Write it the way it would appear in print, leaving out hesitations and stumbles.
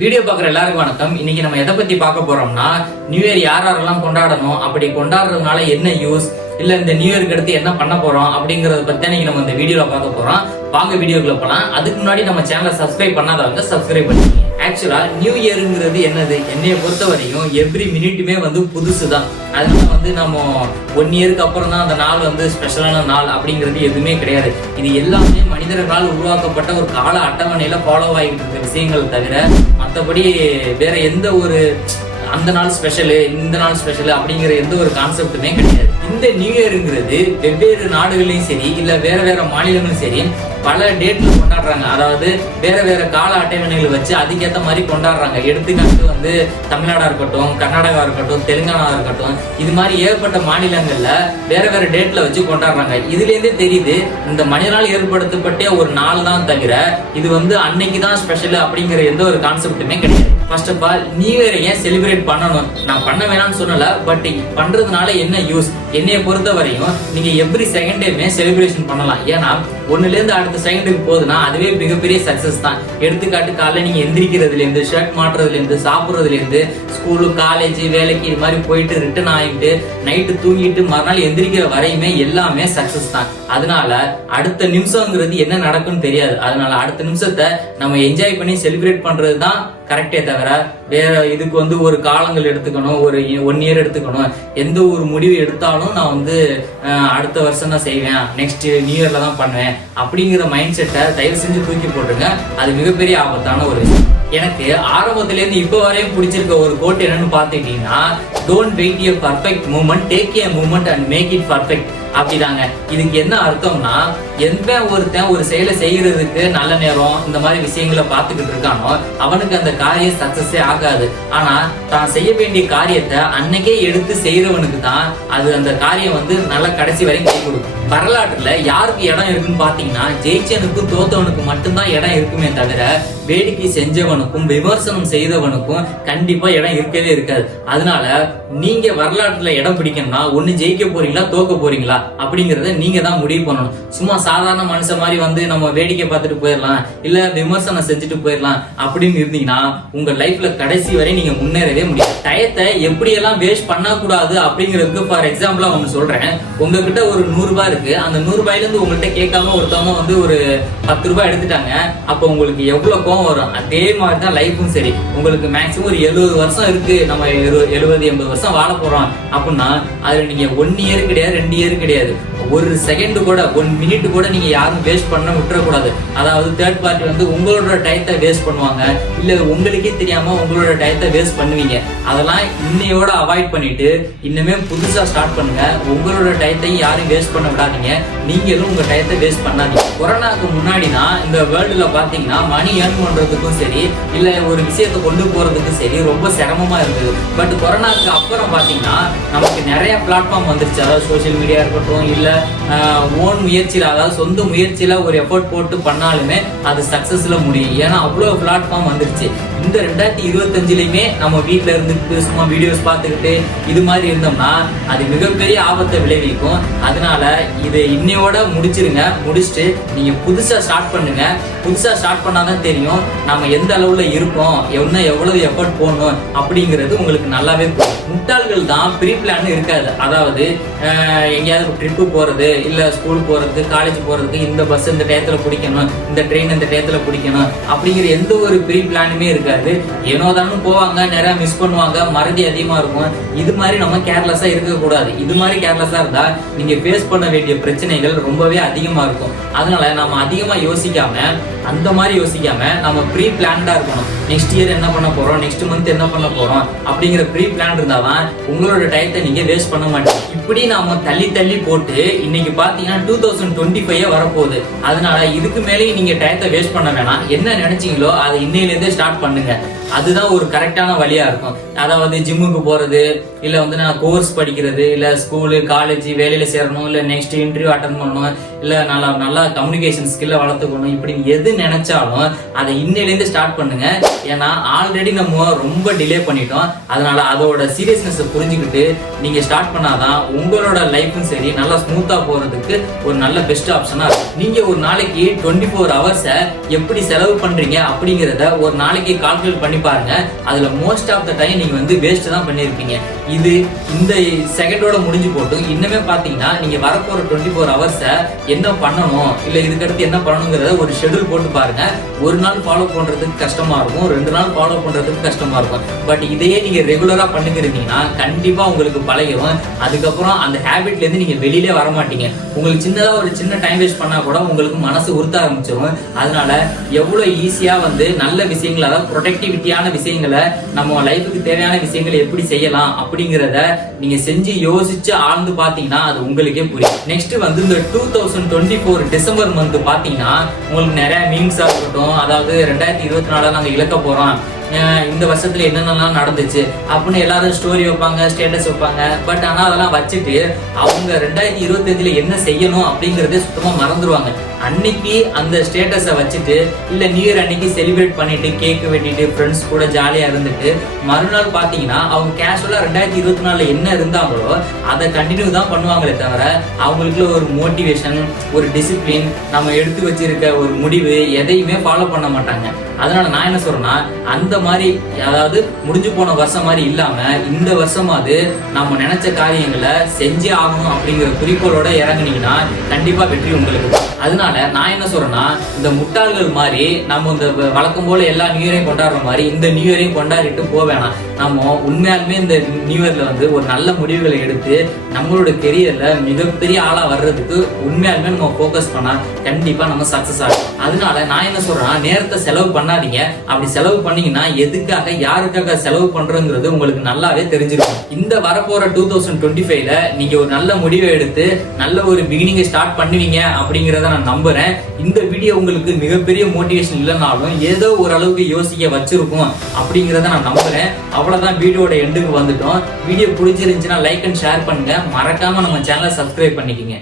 Video பார்க்குற எல்லாருக்கும் வணக்கம். இன்னைக்கு நம்ம எதை பத்தி பார்க்க போறோம்னா, நியூ இயர் யாரெல்லாம் கொண்டாடணும், அப்படி கொண்டாடுறதுனால என்ன யூஸ், இல்ல இந்த நியூ இயருக்கு அடுத்து என்ன பண்ண போறோம் அப்படிங்கறத பத்தி இன்னைக்கு நம்ம இந்த வீடியோல பார்க்க போறோம். வாங்க வீடியோக்குள்ள போலாம். அதுக்கு முன்னாடி நம்ம சேனலை சப்ஸ்கிரைப் பண்ணாதவங்க சப்ஸ்கிரைப் பண்ணிக்கோங்க. ஆக்சுவலா நியூ இயருங்கிறது என்னது, என்னைய பொறுத்த வரையும் எவ்ரி மினிட்டுமே புதுசு தான். அதனால நம்ம 1 இயருக்கு அப்புறம் தான் அந்த நாள் ஸ்பெஷலான நாள் அப்படிங்கிறது எதுவுமே கிடையாது. இது எல்லாமே மனிதர்களால் உருவாக்கப்பட்ட ஒரு கால அட்டவணையில ஃபாலோ ஆகிட்டு இருக்க விஷயங்கள் தவிர மற்றபடி வேற எந்த ஒரு அந்த நாள் ஸ்பெஷலு இந்த நாள் ஸ்பெஷலு அப்படிங்கிற எந்த ஒரு கான்செப்டுமே கிடையாது. இந்த நியூ இயருங்கிறது வெவ்வேறு நாடுகளையும் சரி இல்ல வேற வேற மாநிலங்களும் சரி பல டேட்ல கொண்டாடுறாங்க. அதாவது வேற வேற கால அட்டவணைகளை வச்சு அதுக்கேற்ற மாதிரி கொண்டாடுறாங்க. எடுத்துக்காட்டு தமிழ்நாடா இருக்கட்டும், கர்நாடகா இருக்கட்டும், தெலுங்கானா இருக்கட்டும், இது மாதிரி ஏகப்பட்ட மாநிலங்கள்ல வேற வேற டேட்ல வச்சு கொண்டாடுறாங்க. இதுல இருந்தே தெரியுது இந்த மனிதனால் ஏற்படுத்தப்பட்ட ஒரு நாள் தான் தவிர இது அன்னைக்கு தான் ஸ்பெஷல் அப்படிங்கிற எந்த ஒரு கான்செப்டுமே கிடையாது. ஃபர்ஸ்ட் ஆஃப் ஆல் நியூ இயரை ஏன் செலிப்ரேட் பண்ணணும், நான் பண்ண வேணாம்னு சொல்லல, பட் பண்றதுனால என்ன யூஸ், என்னைய பொறுத்த வரையும் நீங்க எவ்ரி செகண்டேமே செலிப்ரேஷன் பண்ணலாம். ஏன்னா ஒண்ணுல இருந்து அடுத்த செகண்டுக்கு போகுதுன்னா அதுவே மிகப்பெரிய சக்சஸ் தான். எடுத்துக்காட்டு காலைல நீங்க எந்திரிக்கிறதுல இருந்து, ஷர்ட் மாட்டுறதுல இருந்து, சாப்பிடுறதுல இருந்து, ஸ்கூலு காலேஜ் வேலைக்கு இது மாதிரி போயிட்டு ரிட்டர்ன் ஆகிட்டு நைட்டு தூங்கிட்டு மறுநாள் எந்திரிக்கிற வரையுமே எல்லாமே சக்சஸ் தான். அதனால அடுத்த நிமிஷம்ங்கிறது என்ன நடக்கும்னு தெரியாது. அதனால அடுத்த நிமிஷத்தை நம்ம என்ஜாய் பண்ணி செலிப்ரேட் பண்றது தான் கரெக்டே தவிர வேற இதுக்கு ஒரு காலங்கள் எடுத்துக்கணும், ஒரு 1 இயர் எடுத்துக்கணும். எந்த ஒரு முடிவு எடுத்தாலும் நான் அடுத்த வருஷம் தான் செய்வேன், நெக்ஸ்ட் நியூ இயர்ல தான் பண்ணுவேன் அப்படிங்கிற மைண்ட் செட்டை தயவு செஞ்சு தூக்கி போட்டுருங்க. அது மிகப்பெரிய ஆபத்தான ஒரு விஷயம். எனக்கு ஆரம்பத்துல இருந்து இப்ப வரையும் பிடிச்சிருக்க ஒரு கோட் என்னன்னு பாத்துக்கிட்டீங்கன்னா, don't wait a perfect moment, take a moment and make it perfect அப்படிதாங்க. இதுக்கு என்ன அர்த்தம்னா, எந்த ஒருத்தன் ஒரு செயலை செய்யறதுக்கு நல்ல நேரம் இந்த மாதிரி விஷயங்களை பார்த்துக்கிட்டு இருக்கானோ அவனுக்கு அந்த காரியம் சக்சஸே ஆகாது. ஆனா தான் செய்ய வேண்டிய காரியத்தை அன்னைக்கே எடுத்து செய்யறவனுக்கு தான் அது அந்த காரியம் நல்ல கடைசி வரைக்கும் கை கொடுக்கும். வரலாற்றுல யாருக்கு இடம் இருக்குன்னு பாத்தீங்கன்னா, ஜெயிச்சவனுக்கும் தோத்தவனுக்கும் மட்டும்தான் இடம் இருக்குமே தவிர வேடிக்கை செஞ்சவனுக்கும் விமர்சனம் செய்தவனுக்கும் கண்டிப்பா இடம் இருக்கவே இருக்காது. அதனால நீங்க வரலாற்றுல இடம் பிடிக்கணும்னா ஒண்ணு ஜெயிக்க போறீங்களா தோக்க போறீங்களா அப்படிங்கறத நீங்க தான் முடிவு பண்ணணும். சும்மா சாதாரண மனுஷன் மாதிரி நம்ம வேடிக்கை பார்த்துட்டு போயிடலாம், இல்ல விமர்சனம் செஞ்சுட்டு போயிடலாம் அப்படின்னு இருந்தீங்கன்னா உங்க லைஃப்ல கடைசி வரை நீங்க முன்னேறவே முடியும். டயத்தை எப்படியெல்லாம் வேஸ்ட் பண்ணக்கூடாது அப்படிங்கிறதுக்கு ஃபார் எக்ஸாம்பிளா ஒண்ணு சொல்றேன். உங்ககிட்ட ஒரு 100 ரூபாய் இருக்கு, அந்த 100 ரூபாயில இருந்து உங்கள்கிட்ட கேட்காம ஒருத்தவங்க ஒரு 10 ரூபாய் எடுத்துட்டாங்க. அப்ப உங்களுக்கு எவ்வளவு கோவம் வரும். அதே மாதிரி தான் லைஃபும் சரி. உங்களுக்கு மேக்சிமம் ஒரு 70 வருஷம் இருக்கு, நம்ம 70-80 வருஷம் வாழ போறோம் அப்படின்னா அதுல நீங்க 1 இயர் கிடையாது, 2 இயர் கிடையாது, ஒரு செகண்ட் கூட 1 மினிட் கூட நீங்க யாரும் வேஸ்ட் பண்ண விட்டுறக்கூடாது. அதாவது தேர்ட் பார்ட்டி உங்களோட டயத்தை வேஸ்ட் பண்ணுவாங்க, இல்ல உங்களுக்கே தெரியாம உங்களோட டயத்தை வேஸ்ட் பண்ணுவீங்க. அதெல்லாம் இன்னையோட அவாய்ட் பண்ணிட்டு இன்னுமே புதுசா ஸ்டார்ட் பண்ணுங்க. உங்களோட டயத்தையும் யாரும் வேஸ்ட் பண்ண விடாதீங்க, நீங்களும் உங்க டயத்தை வேஸ்ட் பண்ணாதீங்க. கொரோனாக்கு முன்னாடி தான் இந்த வேர்ல்டுல பாத்தீங்கன்னா மணி ஏர்ன் பண்றதுக்கும் சரி இல்ல ஒரு விஷயத்தை கொண்டு போறதுக்கும் சரி ரொம்ப சிரமமா இருந்தது. பட் கொரோனாக்கு அப்புறம் பாத்தீங்கன்னா நமக்கு நிறைய பிளாட்ஃபார்ம் வந்துருச்சு. அதாவது சோசியல் மீடியா இருக்கட்டும், இல்ல ஓன் முயற்சியில, அதாவது சொந்த முயற்சியில ஒரு எஃபோர்ட் போட்டு பண்ணாலுமே அது சக்சஸ்ல முடியும். ஏன்னா அவ்வளவு பிளாட்ஃபார்ம் வந்துருச்சு. இந்த 2025லயுமே நம்ம வீட்டுல இருந்துட்டு சும்மா வீடியோஸ் பார்த்துக்கிட்டு இது மாதிரி இருந்தோம்னா அது மிகப்பெரிய ஆபத்தை விளைவிக்கும். அதனால இதை இன்னையோட முடிச்சிருங்க. முடிச்சுட்டு நீங்க புதுசா ஸ்டார்ட் பண்ணுங்க. புதுசா ஸ்டார்ட் பண்ணாதான் தெரியும் நம்ம எந்த அளவுல இருப்போம், எவ்வளவு எஃபோர்ட் போடணும் அப்படிங்கிறது உங்களுக்கு நல்லாவே புரியும். முட்டாள்கள் தான் ப்ரீ பிளான் இருக்காது. அதாவது எங்கேயாவது ட்ரிப்பு போறது, இல்ல ஸ்கூல் போறது, காலேஜ் போறதுக்கு இந்த பஸ் இந்த டயத்துல பிடிக்கணும், இந்த ட்ரெயின் இந்த டயத்துல பிடிக்கணும் அப்படிங்கிற எந்த ஒரு ப்ரீ பிளானுமே இருக்காது. ஏனோதானும் போவாங்க, நிறைய மிஸ் பண்ணுவாங்க, மறதி அதிகமா இருக்கும். இது மாதிரி நம்ம கேர்லெஸ்ஸா இருக்க கூடாது. இது மாதிரி கேர்லெஸ்ஸா இருந்தா நீங்க ஃபேஸ் பண்ண வேண்டிய பிரச்சனைகள் ரொம்பவே அதிகமா இருக்கும். அதனால நம்ம அதிகமா யோசிக்காம, அந்த மாதிரி யோசிக்காம நம்ம ப்ரீ பிளான்டா இருக்கணும். நெக்ஸ்ட் இயர் என்ன பண்ண போறோம், நெக்ஸ்ட் மந்த் என்ன பண்ண போறோம் அப்படிங்கிற ப்ரீ பிளான் இருந்தாதான் உங்களோட டயத்தை நீங்க வேஸ்ட் பண்ண மாட்டீங்க. இப்படி நாம தள்ளி தள்ளி போட்டு இன்னைக்கு பாத்தீங்கன்னா 2025 வரப்போகுது. அதனால இதுக்கு மேலேயும் நீங்க டயத்தை வேஸ்ட் பண்ண வேணாம். என்ன நினைச்சீங்களோ அதை இன்னையில இருந்தே ஸ்டார்ட் பண்ணுங்க. அதுதான் ஒரு கரெக்டான வழியா இருக்கும். அதாவது ஜிம்முக்கு போறது, இல்ல நான் கோர்ஸ் படிக்கிறது, இல்ல ஸ்கூலு காலேஜ் வேலையில சேரணும், இல்ல நெக்ஸ்ட் இன்டர்வியூ அட்டன் பண்ணணும், இல்ல நல்லா கம்யூனிகேஷன் ஸ்கில்ல வளர்த்துக்கணும், இப்படி எது நினைச்சாலும் அதை இன்னையிலேருந்து ஸ்டார்ட் பண்ணுங்க. ஏன்னா ஆல்ரெடி நம்ம ரொம்ப டிலே பண்ணிட்டோம். அதனால அதோட சீரியஸ்னஸ் புரிஞ்சுக்கிட்டு நீங்க ஸ்டார்ட் பண்ணாதான் உங்களோட லைஃபும் சரி நல்லா ஸ்மூத்தா போறதுக்கு ஒரு நல்ல பெஸ்ட் ஆப்ஷனா இருக்கும். நீங்க ஒரு நாளைக்கு 24 ஹவர்ஸை எப்படி செலவு பண்றீங்க அப்படிங்கிறத ஒரு நாளைக்கு கால்குலேட் பண்ணி பண்ணி பாருங்க. அதுல மோஸ்ட் ஆஃப் த டைம் நீங்க வந்து வேஸ்ட் தான் பண்ணிருப்பீங்க. இது இந்த செகண்டோட முடிஞ்சு போட்டு இன்னுமே பாத்தீங்கன்னா நீங்க வரப்போற 24 ஹவர்ஸ என்ன பண்ணணும், இல்ல இதுக்கடுத்து என்ன பண்ணணுங்கிறத ஒரு ஷெட்யூல் போட்டு பாருங்க. ஒரு நாள் ஃபாலோ பண்றதுக்கு கஷ்டமா இருக்கும், 2 நாள் ஃபாலோ பண்றதுக்கு கஷ்டமா இருக்கும். பட் இதையே நீங்க ரெகுலரா பண்ணிக்கிறீங்கன்னா கண்டிப்பா உங்களுக்கு பழகிடும். அதுக்கப்புறம் அந்த ஹேபிட்ல இருந்து நீங்க வெளியிலே வர மாட்டீங்க. உங்களுக்கு சின்னதா ஒரு சின்ன டைம் வேஸ்ட் பண்ணா கூட உங்களுக்கு மனசு உறுத்த ஆரம்பிச்சிடும். அதனால எவ்வளவு ஈஸியா வந்து நல்ல விஷயங்கள், அதாவது ப்ரொடக்டிவிட்டியான விஷயங்களை, நம்ம லைஃபுக்கு தேவையான விஷயங்களை எப்படி செய்யலாம் அப்படிங்கிறத நீங்க செஞ்சு யோசிச்சு ஆழ்ந்து பாத்தீங்கன்னா அது உங்களுக்கே புரியும். நெக்ஸ்ட் வந்து இந்த 2024 டிசம்பர் மந்த் பாத்தீங்கன்னா உங்களுக்கு நிறைய மீம்ஸா இருக்கட்டும், அதாவது 2024 நாங்க இழக்க போறோம், இந்த வருஷத்துல என்னென்னலாம் நடந்துச்சு அப்படின்னு எல்லாரும் ஸ்டோரி வைப்பாங்க, ஸ்டேட்டஸ் வைப்பாங்க. பட் ஆனா அதெல்லாம் வச்சுட்டு அவங்க 2025 என்ன செய்யணும் அப்படிங்கறதே சுத்தமா மறந்துடுவாங்க. அன்னைக்கு அந்த ஸ்டேட்டஸை வச்சுட்டு இல்ல நியூ இயர் அன்னைக்கு செலிப்ரேட் பண்ணிட்டு கேக் வெட்டிட்டு ஃப்ரெண்ட்ஸ் கூட ஜாலியா இருந்துட்டு மறுநாள் பாத்தீங்கன்னா அவங்க கேஷுவலா 2024 என்ன இருந்தாங்களோ அதை கண்டினியூ தான் பண்ணுவாங்களே தவிர அவங்களுக்குள்ள ஒரு மோட்டிவேஷன், ஒரு டிசிப்ளின், நம்ம எடுத்து வச்சிருக்க ஒரு முடிவு எதையுமே ஃபாலோ பண்ண மாட்டாங்க. அதனால நான் என்ன சொல்றேன்னா, அந்த மாதிரி அதாவது முடிஞ்சு போன வருஷம் மாதிரி இல்லாம இந்த வருஷமாவது நம்ம நினைச்ச காரியங்களை செஞ்சே ஆகணும் அப்படிங்கிற குறிக்கோளோட இறங்குனீங்கன்னா கண்டிப்பா வெற்றி உங்களுக்கு. அதனால நான் என்ன சொல்றேன்னா, இந்த முட்டாள்கள் மாதிரி நம்ம இந்த வழக்கம் போல எல்லா நியூ இயரையும் கொண்டாடுற மாதிரி இந்த நியூ இயரையும் கொண்டாடிட்டு போவேணாம். நம்ம உண்மையாலுமே இந்த நியூ இயர்ல வந்து ஒரு நல்ல முடிவுகளை எடுத்து நம்மளோட கெரியர்ல மிகப்பெரிய ஆளா வர்றதுக்கு உண்மையாலுமே நம்ம போக்கஸ் பண்ணா கண்டிப்பா நம்ம சக்சஸ் ஆகும். அதனால நான் என்ன சொல்றேன்னா, நேரத்தை செலவு பண்ணாதீங்க. அப்படி செலவு பண்ணீங்கன்னா எதுக்காக யாருக்காக செலவு பண்றோங்கிறது உங்களுக்கு நல்லாவே தெரிஞ்சிருக்கும். இந்த வரப்போற 2025ல நீங்க ஒரு நல்ல முடிவை எடுத்து நல்ல ஒரு பிகினிங்கை ஸ்டார்ட் பண்ணுவீங்க அப்படிங்கறத நான் நம்புறேன். இந்த வீடியோ உங்களுக்கு மிகப்பெரிய மோட்டிவேஷன் இல்லைனாலும் ஏதோ ஒரு அளவுக்கு யோசிக்க வச்சிருக்கும் அப்படிங்கறத நான் நம்புறேன். அவ்வளவுதான், வீடியோட எண்டுக்கு வந்துட்டோம். வீடியோ பிடிச்சிருந்துச்சுன்னா லைக் அண்ட் ஷேர் பண்ணுங்க. மறக்காம நம்ம சேனலை சப்ஸ்கிரைப் பண்ணிக்கங்க.